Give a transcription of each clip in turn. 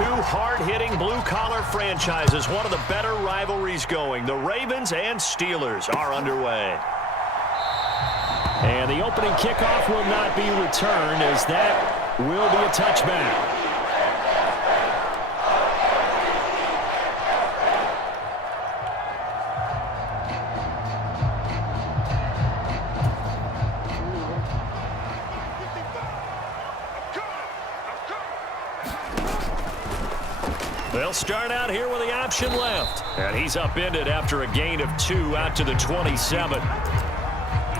two hard-hitting blue-collar franchises. One of the better rivalries going. The Ravens and Steelers are underway. And the opening kickoff will not be returned, as that will be a touchback. They'll start out here with the option left. And he's upended after a gain of 2 out to the 27.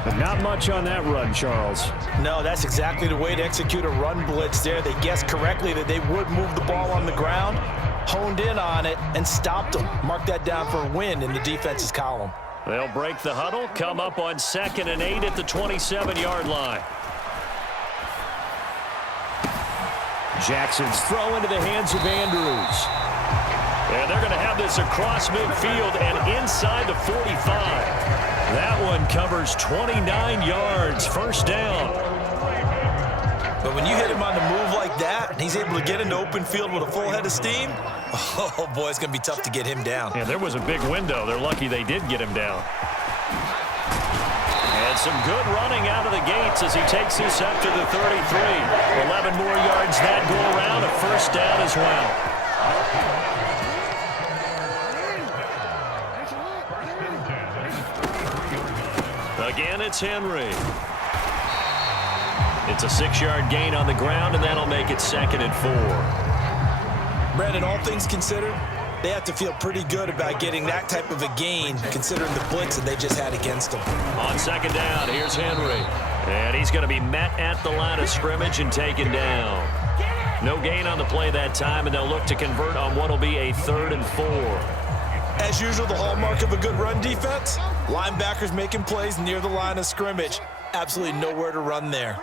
But not much on that run, Charles. No, that's exactly the way to execute a run blitz there. They guessed correctly that they would move the ball on the ground, honed in on it, and stopped them. Mark that down for a win in the defense's column. They'll break the huddle, come up on 2nd and 8 at the 27-yard line. Jackson's throw into the hands of Andrews. And they're going to have this across midfield and inside the 45. That one covers 29 yards, first down. But when you hit him on the move like that, and he's able to get into open field with a full head of steam, oh, boy, it's going to be tough to get him down. Yeah, there was a big window. They're lucky they did get him down. And some good running out of the gates as he takes this up to the 33. 11 more yards that go around, a first down as well. Again, it's Henry. It's a 6-yard gain on the ground, and that'll make it 2nd and 4. Brandon, all things considered, they have to feel pretty good about getting that type of a gain, considering the blitz that they just had against them. On 2nd down, here's Henry. And he's going to be met at the line of scrimmage and taken down. No gain on the play that time, and they'll look to convert on what will be a 3rd and 4. As usual, the hallmark of a good run defense, linebackers making plays near the line of scrimmage. Absolutely nowhere to run there.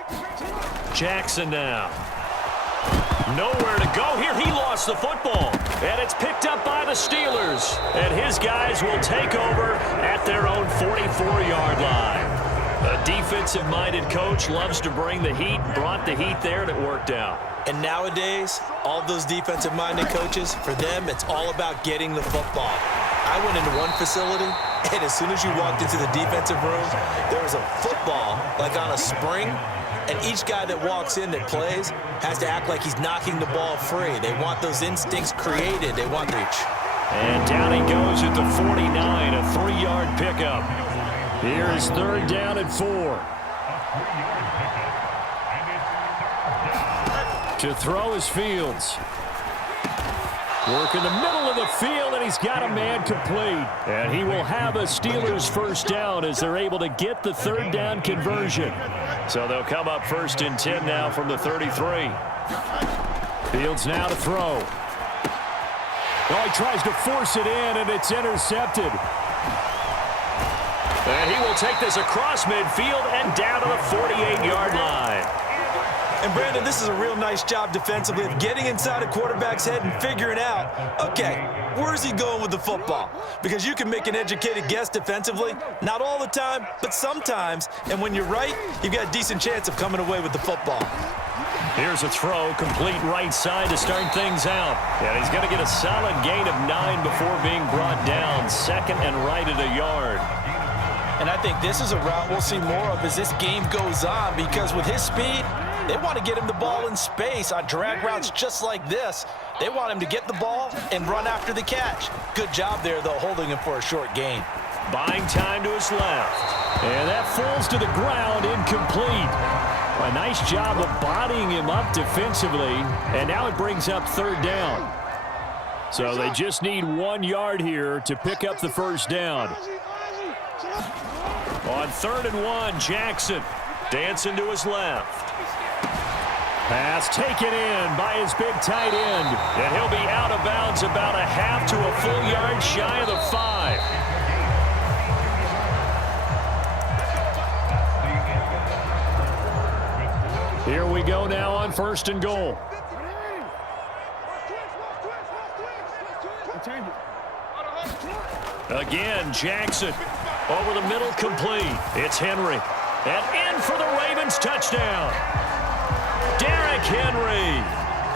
Jackson now. Nowhere to go here. He lost the football. And it's picked up by the Steelers. And his guys will take over at their own 44-yard line. A defensive-minded coach loves to bring the heat, brought the heat there, and it worked out. And nowadays, all those defensive-minded coaches, for them, it's all about getting the football. I went into one facility, and as soon as you walked into the defensive room, there was a football, like on a spring, and each guy that walks in that plays has to act like he's knocking the ball free. They want those instincts created. They want reach. And down he goes at the 49, a 3-yard pickup. Here is 3rd down and 4. To throw is Fields. Work in the middle of the field, and he's got a man complete. And he will have a Steelers first down as they're able to get the 3rd down conversion. So they'll come up 1st and 10 now from the 33. Fields now to throw. Oh, he tries to force it in, and it's intercepted. And he will take this across midfield and down to the 48-yard line. And, Brandon, this is a real nice job defensively of getting inside a quarterback's head and figuring out, okay, where's he going with the football? Because you can make an educated guess defensively, not all the time, but sometimes. And when you're right, you've got a decent chance of coming away with the football. Here's a throw, complete right side to start things out. And he's going to get a solid gain of 9 before being brought down. 2nd and right at a yard. And I think this is a route we'll see more of as this game goes on, because with his speed, they want to get him the ball in space on drag routes just like this. They want him to get the ball and run after the catch. Good job there, though, holding him for a short gain. Buying time to his left. And that falls to the ground, incomplete. A nice job of bodying him up defensively, and now it brings up 3rd down. So they just need 1 yard here to pick up the first down. On 3rd and 1, Jackson dancing to his left. Pass taken in by his big tight end. And he'll be out of bounds about a half to a full yard shy of the 5. Here we go now on 1st and goal. Again, Jackson over the middle, complete. It's Henry. And in for the Ravens touchdown. Derrick Henry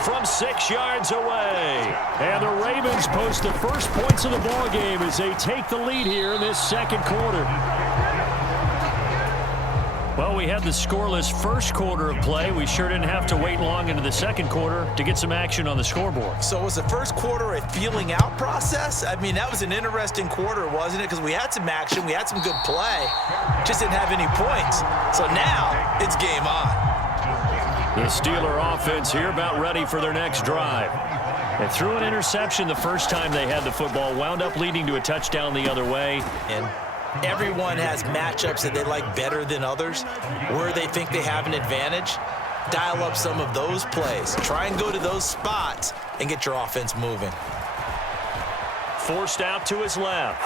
from 6 yards away. And the Ravens post the first points of the ball game as they take the lead here in this second quarter. Well, we had the scoreless first quarter of play. We sure didn't have to wait long into the second quarter to get some action on the scoreboard. So was the first quarter a feeling out process? I mean, that was an interesting quarter, wasn't it? Because we had some action, we had some good play, just didn't have any points. So now it's game on. The Steeler offense here about ready for their next drive. They threw an interception the first time they had the football, wound up leading to a touchdown the other way. And everyone has matchups that they like better than others, where they think they have an advantage. Dial up some of those plays. Try and go to those spots and get your offense moving. Forced out to his left.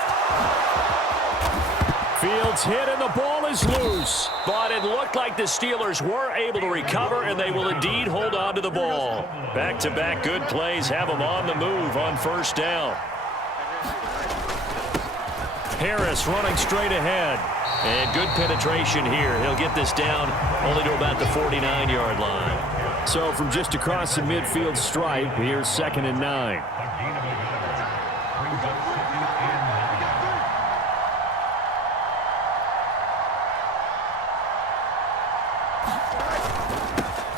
Fields hit and the ball is loose. But it looked like the Steelers were able to recover, and they will indeed hold on to the ball. Back-to-back good plays have them on the move on first down. Harris running straight ahead. And good penetration here. He'll get this down only to about the 49-yard line. So from just across the midfield stripe, here's 2nd and 9.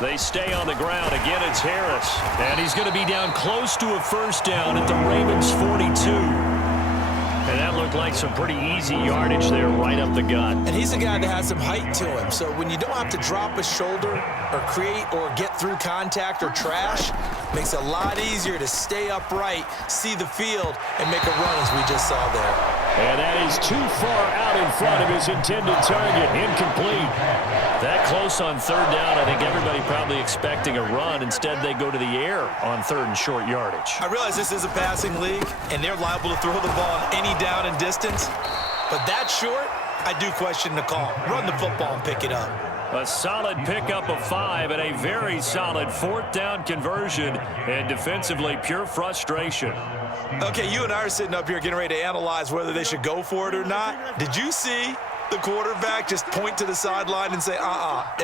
They stay on the ground. Again, it's Harris. And he's going to be down close to a first down at the Ravens' 42. And that looked like some pretty easy yardage there right up the gut. And he's a guy that has some height to him. So when you don't have to drop a shoulder or create or get through contact or trash, makes it a lot easier to stay upright, see the field, and make a run as we just saw there. And that is too far out in front of his intended target. Incomplete. That close on third down, I think everybody probably expecting a run. Instead, they go to the air on third and short yardage. I realize this is a passing league, and they're liable to throw the ball on any down and distance. But that short, I do question the call. Run the football and pick it up. A solid pickup of 5 and a very solid 4th down conversion. And defensively, pure frustration. Okay, you and I are sitting up here getting ready to analyze whether they should go for it or not. Did you see the quarterback just point to the sideline and say,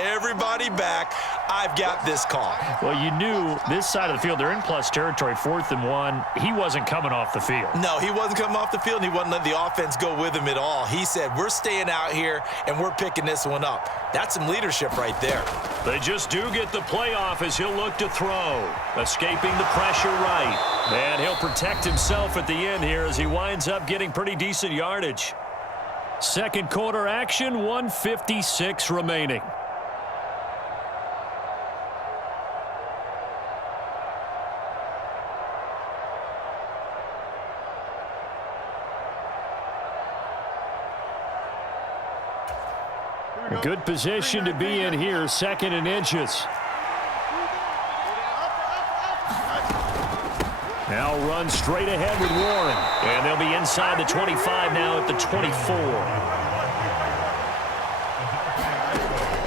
everybody back, I've got this call? Well, you knew this side of the field, they're in plus territory, 4th and 1. He wasn't coming off the field. No, he wasn't coming off the field, and he wasn't letting the offense go with him at all. He said, we're staying out here, and we're picking this one up. That's some leadership right there. They just do get the play off as he'll look to throw. Escaping the pressure right. And he'll protect himself at the end here as he winds up getting pretty decent yardage. Second quarter action, 1:56 remaining. A good position to be in here, 2nd and inches. Now run straight ahead with Warren. And they'll be inside the 25 now at the 24.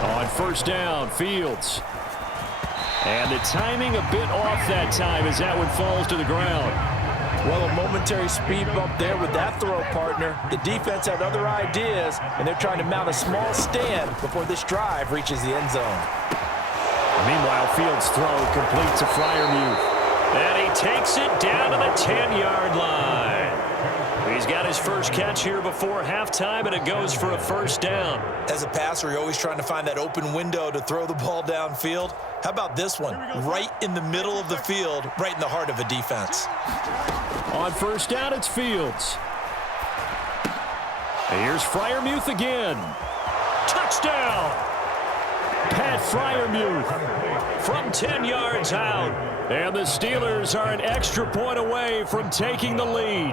On first down, Fields. And the timing a bit off that time as that one falls to the ground. Well, a momentary speed bump there with that throw, partner. The defense had other ideas, and they're trying to mount a small stand before this drive reaches the end zone. Meanwhile, Fields' throw complete to Freiermuth. And he takes it down to the 10-yard line. He's got his first catch here before halftime, and it goes for a first down. As a passer, you're always trying to find that open window to throw the ball downfield. How about this one? Right in the middle of the field, right in the heart of a defense. On first down, it's Fields. And here's Freiermuth again. Touchdown! Pat Freiermuth from 10 yards out. And the Steelers are an extra point away from taking the lead.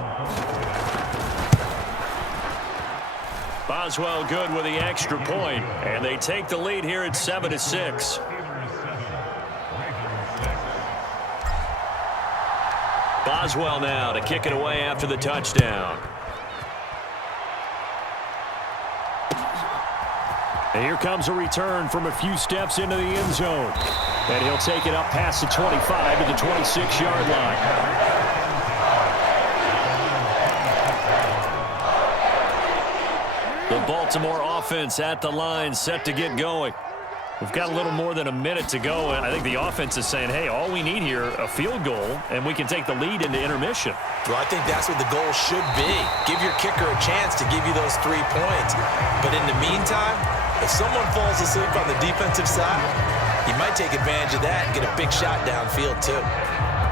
Boswell good with the extra point, and they take the lead here at 7-6. Boswell now to kick it away after the touchdown. And here comes a return from a few steps into the end zone. And he'll take it up past the 25 to the 26-yard line. The Baltimore offense at the line, set to get going. We've got a little more than a minute to go, and I think the offense is saying, hey, all we need here, a field goal, and we can take the lead into intermission. Well, I think that's what the goal should be. Give your kicker a chance to give you those 3 points. But in the meantime, if someone falls asleep on the defensive side, you might take advantage of that and get a big shot downfield too.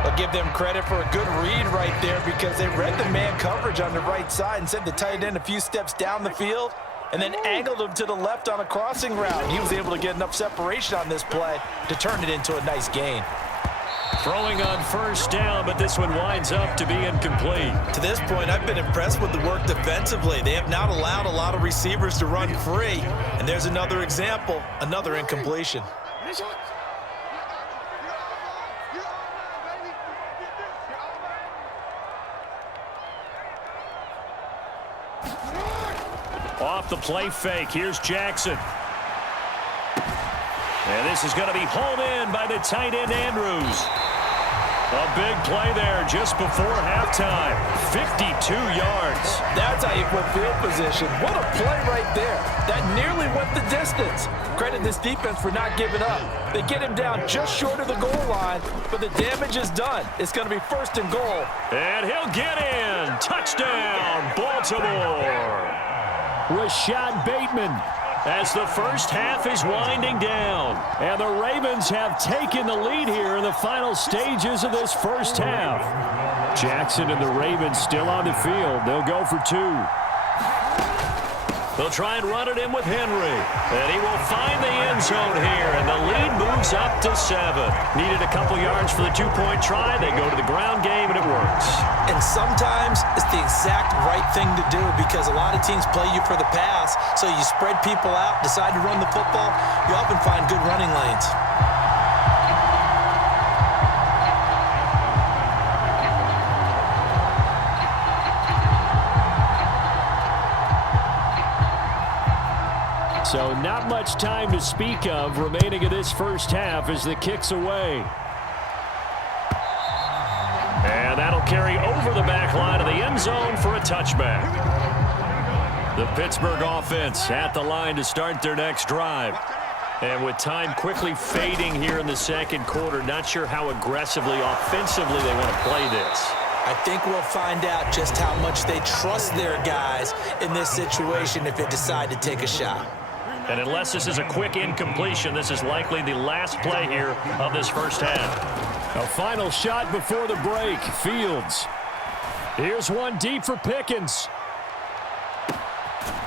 I'll give them credit for a good read right there because they read the man coverage on the right side and sent the tight end a few steps down the field and then angled him to the left on a crossing route. He was able to get enough separation on this play to turn it into a nice gain. Throwing on first down, but this one winds up to be incomplete. To this point, I've been impressed with the work defensively. They have not allowed a lot of receivers to run free. And there's another example, another incompletion. Off the play fake, here's Jackson. And this is going to be hauled in by the tight end, Andrews. A big play there just before halftime. 52 yards. That's how you put field position. What a play right there. That nearly went the distance. Credit this defense for not giving up. They get him down just short of the goal line, but the damage is done. It's going to be 1st and goal. And he'll get in. Touchdown, Baltimore. Rashad Bateman. As the first half is winding down. And the Ravens have taken the lead here in the final stages of this first half. Jackson and the Ravens still on the field. They'll go for 2. They'll try and run it in with Henry. And he will find the end zone here. And the lead moves up to 7. Needed a couple yards for the 2-point try. They go to the ground game, and it works. And sometimes it's the exact right thing to do because a lot of teams play you for the pass. So you spread people out, decide to run the football. You often find good running lanes. So not much time to speak of remaining in this first half as the kick's away. And that'll carry over the back line of the end zone for a touchback. The Pittsburgh offense at the line to start their next drive. And with time quickly fading here in the second quarter, not sure how aggressively, offensively they want to play this. I think we'll find out just how much they trust their guys in this situation if they decide to take a shot. And unless this is a quick incompletion, this is likely the last play here of this first half. A final shot before the break. Fields. Here's one deep for Pickens.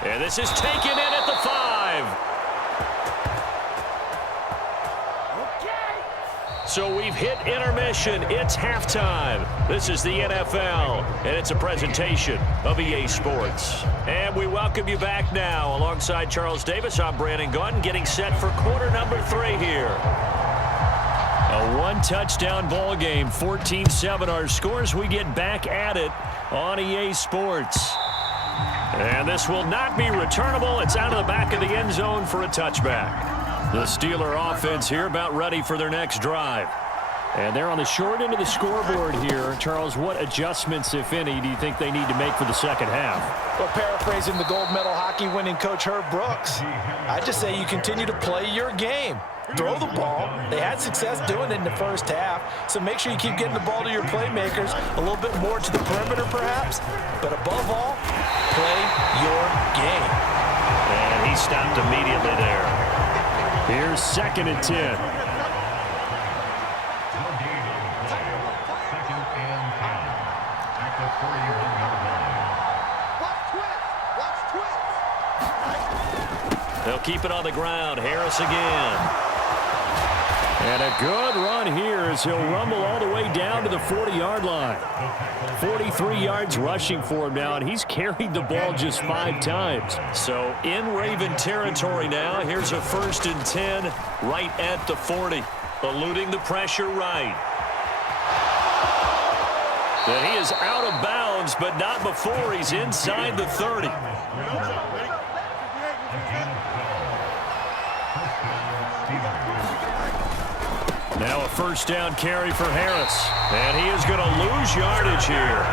And this is taken in at the 5. So we've hit intermission. It's halftime. This is the NFL, and it's a presentation of EA Sports. And we welcome you back now. Alongside Charles Davis, I'm Brandon Gunn, getting set for quarter number 3 here. A one-touchdown ball game, 14-7 our scores. We get back at it on EA Sports. And this will not be returnable. It's out of the back of the end zone for a touchback. The Steeler offense here about ready for their next drive. And they're on the short end of the scoreboard here. Charles, what adjustments, if any, do you think they need to make for the second half? Well, paraphrasing the gold medal hockey winning coach Herb Brooks, I just say you continue to play your game. Throw the ball. They had success doing it in the first half, so make sure you keep getting the ball to your playmakers, a little bit more to the perimeter perhaps, but above all, play your game. And he stopped immediately there. Here's 2nd and 10. They'll keep it on the ground. Harris again. And a good run here as he'll rumble all the way down to the 40-yard line. 43 yards rushing for him now, and he's carried the ball just 5 times. So in Raven territory now. Here's a 1st and 10 right at the 40. Eluding the pressure right. And he is out of bounds, but not before he's inside the 30. Now a 1st down carry for Harris. And he is going to lose yardage here.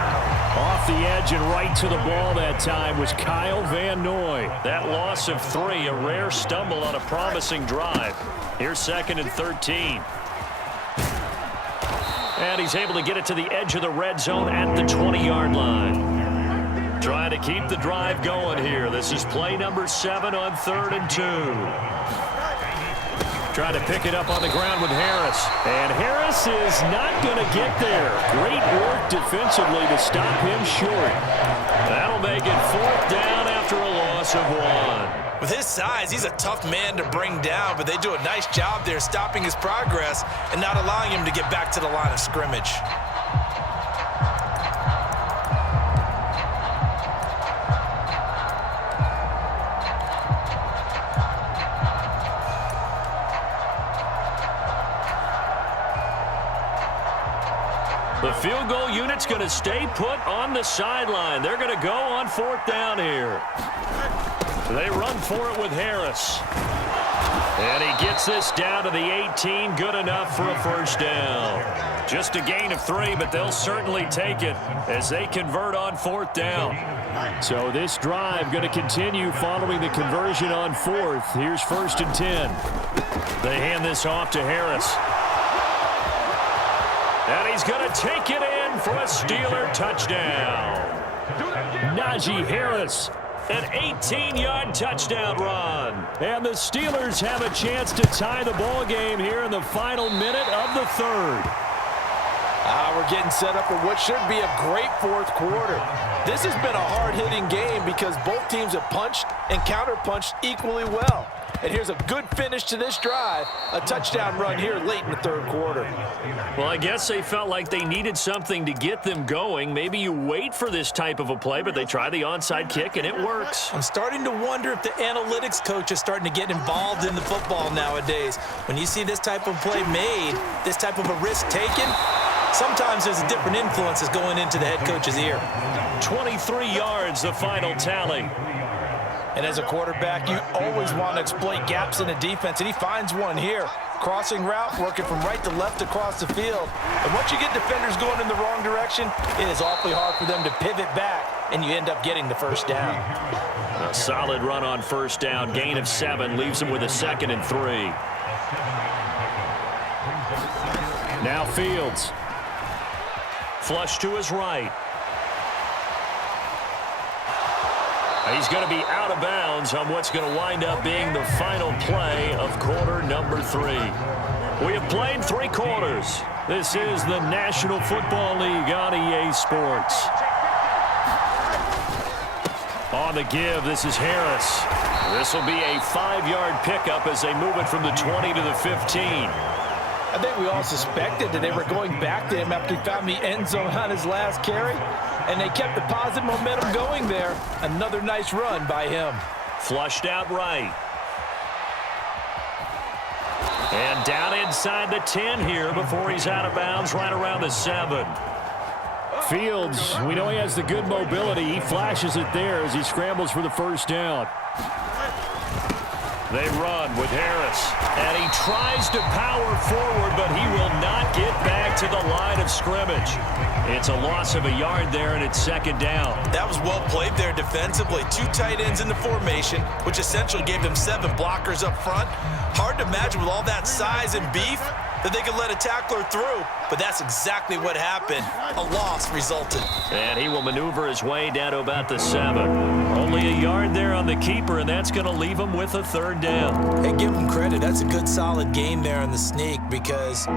Off the edge and right to the ball that time was Kyle Van Noy. That loss of 3, a rare stumble on a promising drive. Here's 2nd and 13. And he's able to get it to the edge of the red zone at the 20-yard line. Trying to keep the drive going here. This is play number 7 on 3rd and 2. Trying to pick it up on the ground with Harris. And Harris is not going to get there. Great work defensively to stop him short. That'll make it 4th down after a loss of 1. With his size, he's a tough man to bring down, but they do a nice job there stopping his progress and not allowing him to get back to the line of scrimmage. The field goal unit's going to stay put on the sideline. They're going to go on 4th down here. They run for it with Harris. And he gets this down to the 18. Good enough for a 1st down. Just a gain of 3, but they'll certainly take it as they convert on 4th down. So this drive going to continue following the conversion on 4th. Here's 1st and 10. They hand this off to Harris. And he's going to take it in for a Steeler touchdown. Najee Harris. An 18-yard touchdown run. And the Steelers have a chance to tie the ball game here in the final minute of the 3rd. We're getting set up for what should be a great 4th quarter. This has been a hard-hitting game because both teams have punched and counterpunched equally well. And here's a good finish to this drive, a touchdown run here late in the 3rd quarter. Well, I guess they felt like they needed something to get them going. Maybe you wait for this type of a play, but they try the onside kick, and it works. I'm starting to wonder if the analytics coach is starting to get involved in the football nowadays. When you see this type of play made, this type of a risk taken, sometimes there's different influences going into the head coach's ear. 23 yards, the final tally. And as a quarterback, you always want to exploit gaps in the defense, and he finds one here. Crossing route, working from right to left across the field. And once you get defenders going in the wrong direction, it is awfully hard for them to pivot back, and you end up getting the 1st down. A solid run on 1st down. Gain of 7 leaves him with a 2nd and 3. Now Fields. Flush to his right. He's going to be out of bounds on what's going to wind up being the final play of quarter number 3. We have played 3 quarters. This is the National Football League on EA Sports. On the give, this is Harris. This will be a 5-yard pickup as they move it from the 20 to the 15. I think we all suspected that they were going back to him after he found the end zone on his last carry, and they kept the positive momentum going there. Another nice run by him. Flushed out right. And down inside the 10 here before he's out of bounds right around the 7. Fields, we know he has the good mobility. He flashes it there as he scrambles for the 1st down. They run with Harris, and he tries to power forward, but he will not get back to the line of scrimmage. It's a loss of a yard there, and it's 2nd down. That was well played there defensively. 2 tight ends in the formation, which essentially gave them 7 blockers up front. Hard to imagine with all that size and beef that they could let a tackler through, but that's exactly what happened. A loss resulted. And he will maneuver his way down to about the 7. Only a yard there on the keeper, and that's going to leave him with a 3rd down. Hey, give him credit. That's a good, solid game there on the sneak because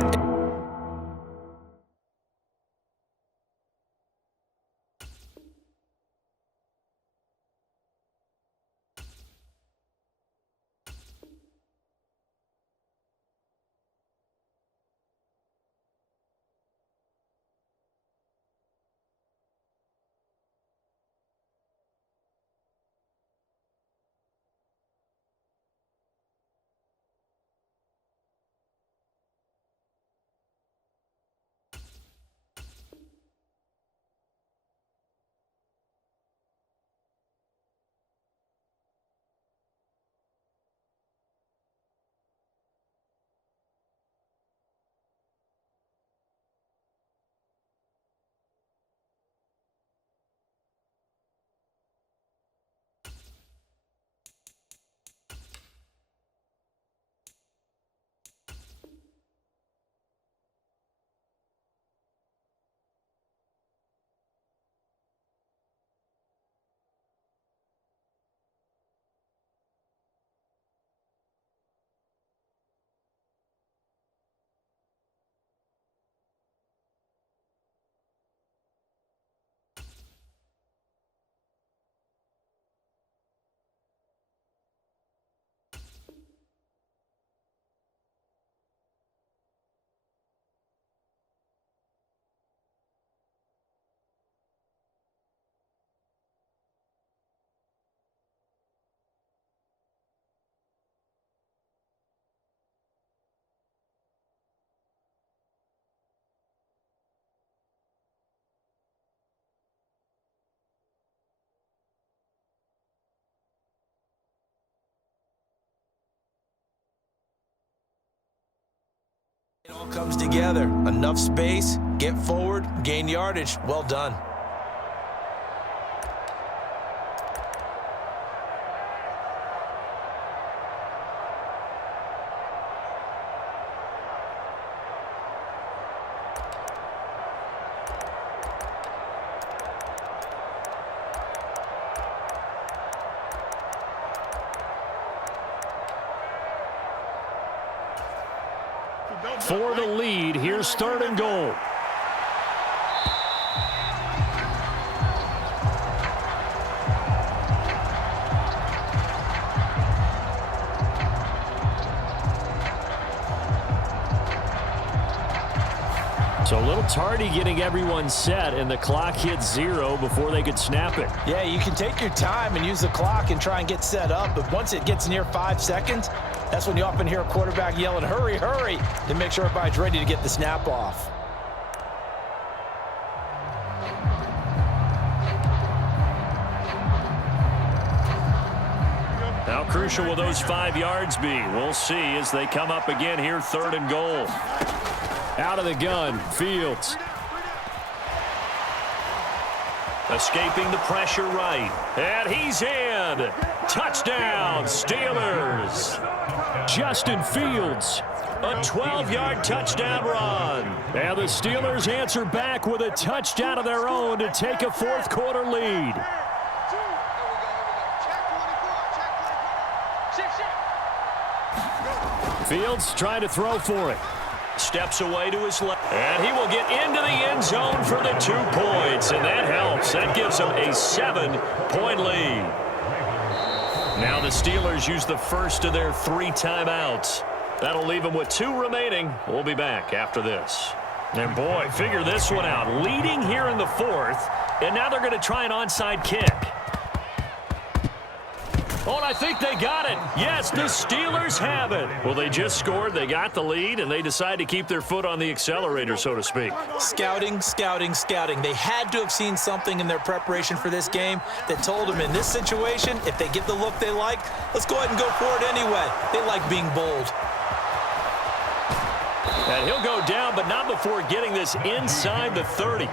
All comes together. Enough space, get forward, gain yardage. Well done. For the lead, here's 3rd and goal. So a little tardy getting everyone set, and the clock hit 0 before they could snap it. Yeah, you can take your time and use the clock and try and get set up, but once it gets near 5 seconds, that's when you often hear a quarterback yelling, hurry, hurry, to make sure everybody's ready to get the snap off. How crucial will those 5 yards be? We'll see as they come up again here, 3rd and goal. Out of the gun, Fields. Escaping the pressure right. And he's in. Touchdown, Steelers. Justin Fields. A 12-yard touchdown run. And the Steelers answer back with a touchdown of their own to take a 4th quarter lead. Fields trying to throw for it. Steps away to his left. And he will get into the end zone for the 2 points. And that helps. That gives him a 7-point lead. Now the Steelers use the first of their 3 timeouts. That'll leave them with 2 remaining. We'll be back after this. And boy, figure this one out. Leading here in the 4th. And now they're going to try an onside kick. Oh, and I think they got it. Yes, the Steelers have it. Well, they just scored. They got the lead, and they decide to keep their foot on the accelerator, so to speak. Scouting, scouting, scouting. They had to have seen something in their preparation for this game that told them in this situation, if they get the look they like, let's go ahead and go for it anyway. They like being bold. And he'll go down, but not before getting this inside the 30.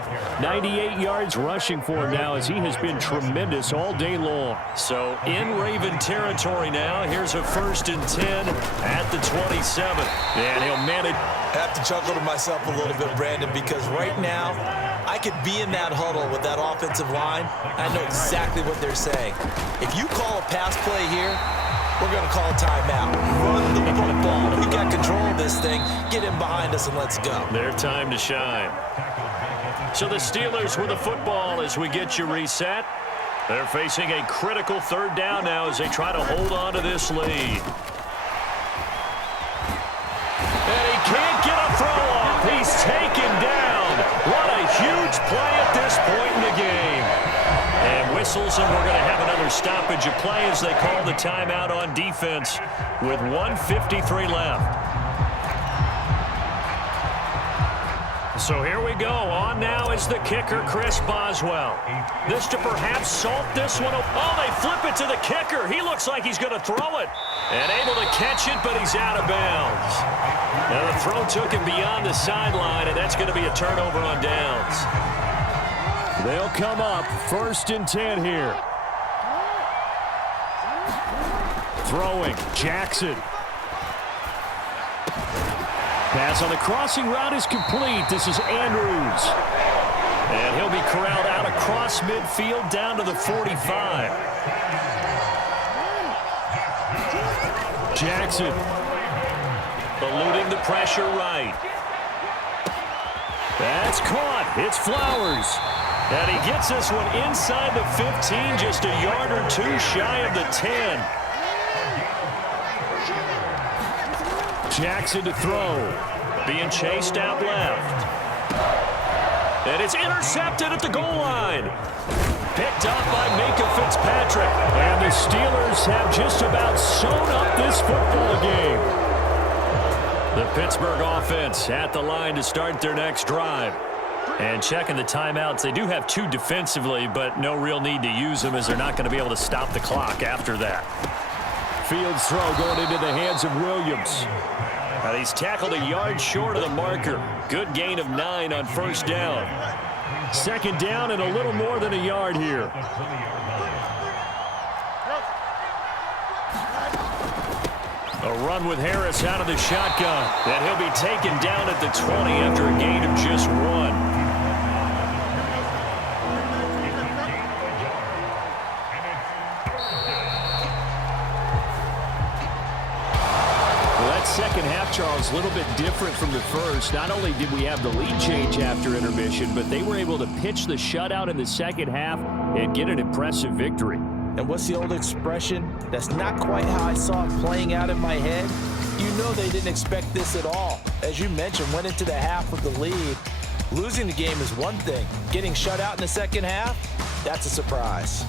98 yards rushing for him now as he has been tremendous all day long. So in Raven territory now. Here's a 1st and 10 at the 27. And he'll manage. I have to chuckle to myself a little bit, Brandon, because right now I could be in that huddle with that offensive line. I know exactly what they're saying. If you call a pass play here, we're going to call a timeout. Run the football. We got control of this thing. Get him behind us and let's go. Their time to shine. So the Steelers with the football as we get you reset. They're facing a critical 3rd down now as they try to hold on to this lead. And he can't get a throw off. He's taken down. What a huge play at this point in the game. And whistles, and we're going to have another stoppage of play as they call the timeout on defense with 1:53 left. So here we go. On now is the kicker, Chris Boswell. This to perhaps salt this one. Oh, they flip it to the kicker. He looks like he's going to throw it. And able to catch it, but he's out of bounds. Now the throw took him beyond the sideline, and that's going to be a turnover on downs. They'll come up 1st and 10 here. Throwing, Jackson. Pass on the crossing route is complete. This is Andrews. And he'll be corralled out across midfield down to the 45. Jackson. Eluding the pressure right. That's caught. It's Flowers. And he gets this one inside the 15, just a yard or 2 shy of the 10. Jackson to throw. Being chased out left. And it's intercepted at the goal line. Picked up by Minka Fitzpatrick. And the Steelers have just about sewn up this football game. The Pittsburgh offense at the line to start their next drive. And checking the timeouts, they do have 2 defensively, but no real need to use them as they're not going to be able to stop the clock after that. Fields throw going into the hands of Williams. He's tackled a yard short of the marker. Good gain of 9 on first down. Second down and a little more than a yard here. A run with Harris out of the shotgun. And he'll be taken down at the 20 after a gain of just 1. Second half, Charles, a little bit different from the first. Not only did we have the lead change after intermission, but they were able to pitch the shutout in the second half and get an impressive victory. And what's the old expression? That's not quite how I saw it playing out in my head. You know they didn't expect this at all. As you mentioned, went into the half with the lead. Losing the game is one thing. Getting shut out in the second half, that's a surprise.